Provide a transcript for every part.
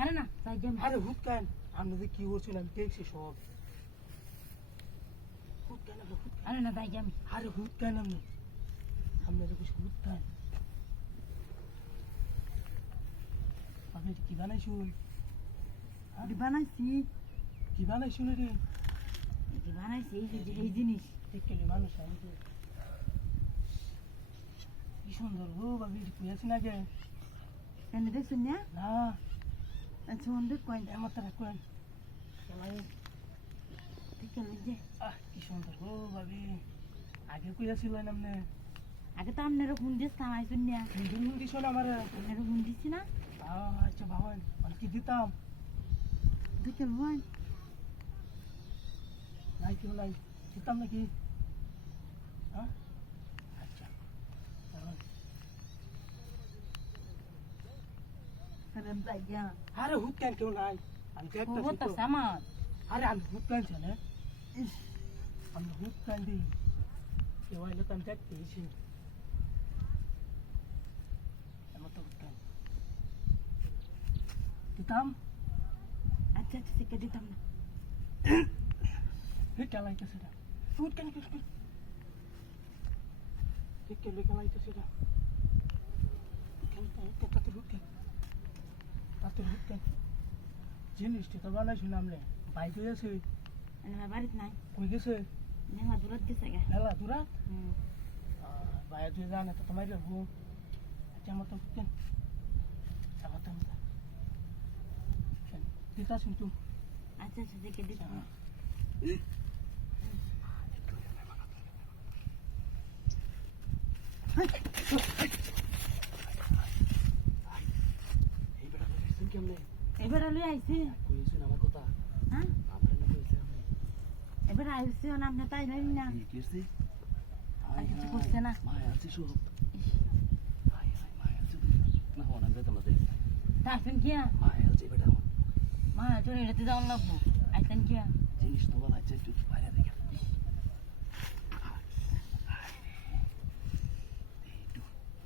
আরে না তাই গেম আরে হুট কেন আপনি যে কি করছেন আমি দেখছি সব হুট কেন আরে না তাই গেম আরে হুট কেন আপনি যে কিছু হুট কেন আপনি কি বানাইছুন বানাইছি কি বানাইছুন রে এই বানাইছি এই জিনিস দেখতে মানুষ আমি তো কি সুন্দর গো বাবি কুয়াছি না গে এনে দেখছেন না না সুন্দর কয়েন আমার তারা কয়েন খেলাই ঠিক আছে কি সুন্দর গো বাবি আগে কুয়াছিল নামনে আগে তো আপনারও ফোন দিতাম আইসুন না হিন্দু দিছ না আমার আপনারও ফোন দিচ্ছি না আচ্ছা ভাবেন মানে কি দিতাম দেখেন ভাই নাই কেউ নাই দিতাম নাকি হ্যাঁ আচ্ছা আরে হুট কেন কেউ নাই আমি দেখতেছি আমার আরে আমি হুট কেন জানে আমি হুট কেন দিই কেউ আইলে তো আমি দেখতেছি আমার তো হুট কেন দিতাম আচ্ছা আচ্ছা থেকে দিতাম না লেখালাইতেছে না হুট কেন লেখালাইতেছে না তাতে হুট কেন জিনিসটি তো বানাইছি নামলে বাইক গেছে বাড়িতে নাই কই গেছে নেওয়া দূরত গেছে গে মেলা দূরা বাইরে তুই জানে তো তোমার যাবো আচ্ছা আমার তো হুট কেন চালাতাম দিতা শুনতু আচ্ছা আচ্ছা থেকে দিতাম এবার লই আইছে কইছেন আমার কথা হ্যাঁ আমার না কইছে আমি এবার আইছে না আপনি তাই নাই না কি করছি কিছু করছে না মায়া আছে সব মায়া আছে না হন আমি তোমার তারপর কি মায়া আছে বেটা মা চলে যেতে যাওয়ার লাগবো আইতেন কি জিনিস তো ভালো আছে একটু বাইরে দেখে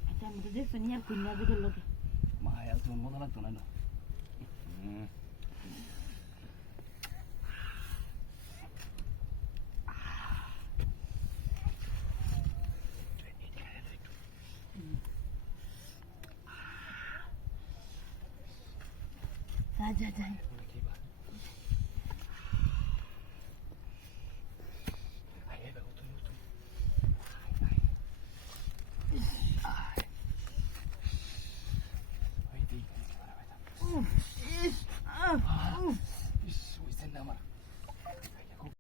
আচ্ছা আমি তো দেখছি নিয়ে কুন্যা দিকে লোকে মায়া তো মজা লাগতো না যা যা আমার